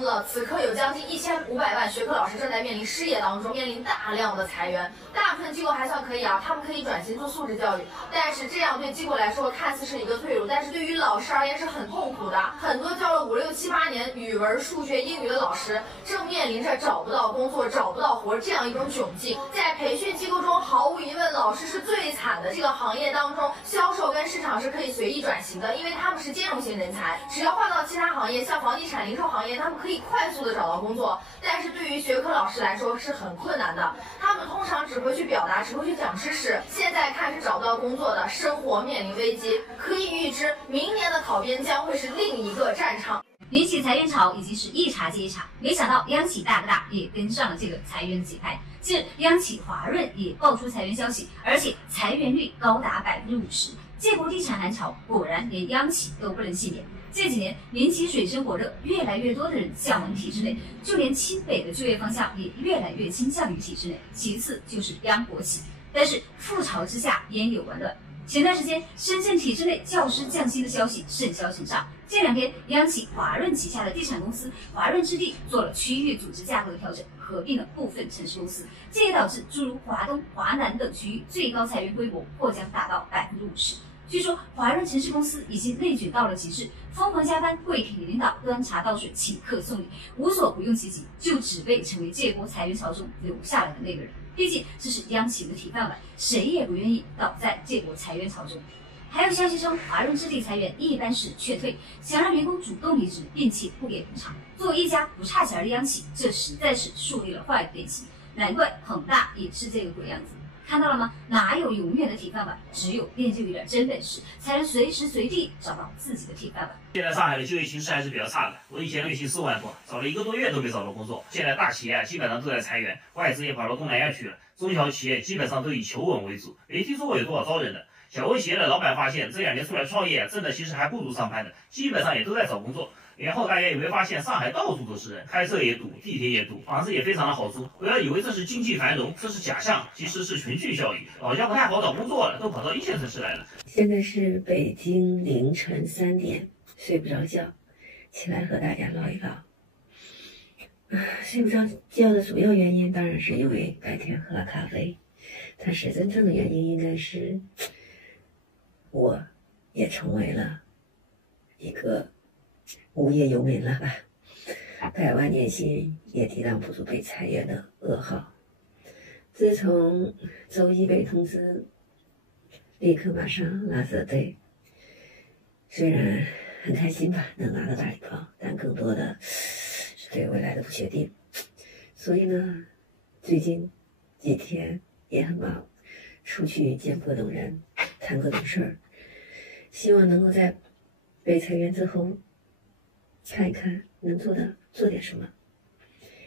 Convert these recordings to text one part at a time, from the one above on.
疯了！此刻有将近1500万学科老师正在面临失业当中，面临大量的裁员。大部分机构还算可以啊，他们可以转型做素质教育，但是这样对机构来说看似是一个退路，但是对于老师而言是很痛苦的。很多教了5、6、7、8年语文、数学、英语的老师，正面临着找不到工作、找不到活这样一种窘境。在培训机构中，毫无疑问，老师是最惨的。这个行业当中，销售跟市场是可以随意转型的，因为他们是兼容型人才，只要换到其他行业，像房地产、零售行业，他们可以快速的找到工作。但是对于学科老师来说是很困难的，他们通常只会去表达，只会去讲知识。现在看是找不到工作的，生活面临危机，可以预知，明年的考编将会是另一个战场。民企裁员潮已经是一茬接一茬，没想到央企大哥大也跟上了这个裁员节拍。近日，央企华润也爆出裁员消息，而且裁员率高达50%。借国地产蓝潮，果然连央企都不能幸免。这几年民企水深火热，越来越多的人向往体制内，就连清北的就业方向也越来越倾向于体制内，其次就是央国企。但是覆巢之下焉有完卵？前段时间，深圳体制内教师降薪的消息甚嚣尘上。这2天，央企华润旗下的地产公司华润置地做了区域组织架构的调整，合并了部分城市公司，这也导致诸如华东、华南等区域最高裁员规模或将达到50%。据说华润城市公司已经内卷到了极致，疯狂加班，跪给领导端茶倒水，请客送礼，无所不用其极，就只为成为这波裁员潮中留下来的那个人。毕竟这是央企的铁饭碗，谁也不愿意倒在这波裁员潮中。还有消息称，华润置地裁员一般是劝退，想让员工主动离职，并且不给补偿。作为一家不差钱的央企，这实在是树立了坏的典型。难怪恒大也是这个鬼样子。看到了吗？哪有永远的铁饭碗？只有练就一点真本事，才能随时随地找到自己的铁饭碗。现在上海的就业形势还是比较差的，我以前月薪4万多，找了1个多月都没找到工作。现在大企业基本上都在裁员，外资也跑到东南亚去了，中小企业基本上都以求稳为主，没听说过有多少招人的。小微企业的老板发现，这2年出来创业，挣的其实还不如上班的，基本上也都在找工作。然后大家有没有发现，上海到处都是人，开车也堵，地铁也堵，房子也非常的好租。不要以为这是经济繁荣，这是假象，其实是群聚效应。老家不太好找工作了，都跑到1线城市来了。现在是北京凌晨3点，睡不着觉，起来和大家唠一唠。睡不着觉的主要原因当然是因为白天喝了咖啡，但是真正的原因应该是，我也成为了一个无业游民了吧，100万年薪也抵挡不住被裁员的噩耗。自从周一被通知，立刻马上拉着队，虽然很开心吧，能拿到大礼包，但更多的是对未来的不确定。所以呢，最近几天也很忙，出去见各种人，谈各种事儿，希望能够在被裁员之后看一看能做点什么。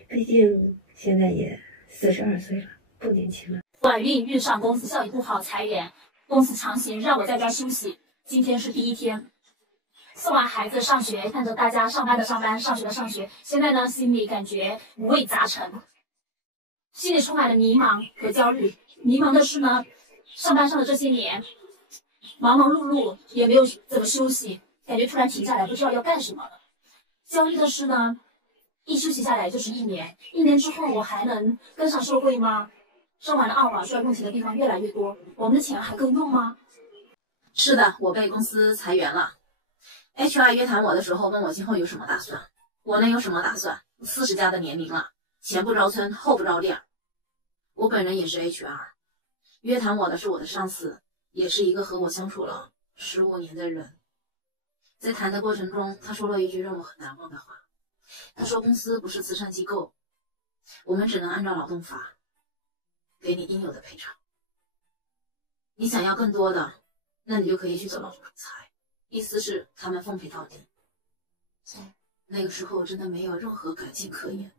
毕竟现在也42岁了，不年轻了。怀孕遇上公司效益不好裁员，公司强行让我在家休息。今天是第1天，送完孩子上学，看着大家上班的上班，上学的上学，现在呢心里感觉五味杂陈，心里充满了迷茫和焦虑。迷茫的是呢，上班上的这些年，忙忙碌碌也没有怎么休息，感觉突然停下来，不知道要干什么了。焦虑的是呢，一休息下来就是1年，1年之后我还能跟上社会吗？生完了2娃，需要用钱的地方越来越多，我们的钱还够用吗？是的，我被公司裁员了。HR 约谈我的时候问我今后有什么打算，我能有什么打算？40加的年龄了，前不着村后不着店。我本人也是 HR， 约谈我的是我的上司，也是一个和我相处了15年的人。在谈的过程中，他说了一句让我很难忘的话。他说公司不是慈善机构，我们只能按照劳动法给你应有的赔偿。你想要更多的，那你就可以去走劳动仲裁，意思是他们奉陪到底。那个时候我真的没有任何感情可言，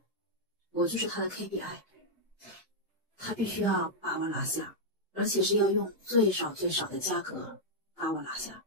我就是他的 KPI， 他必须要把我拿下，而且是要用最少的价格把我拿下。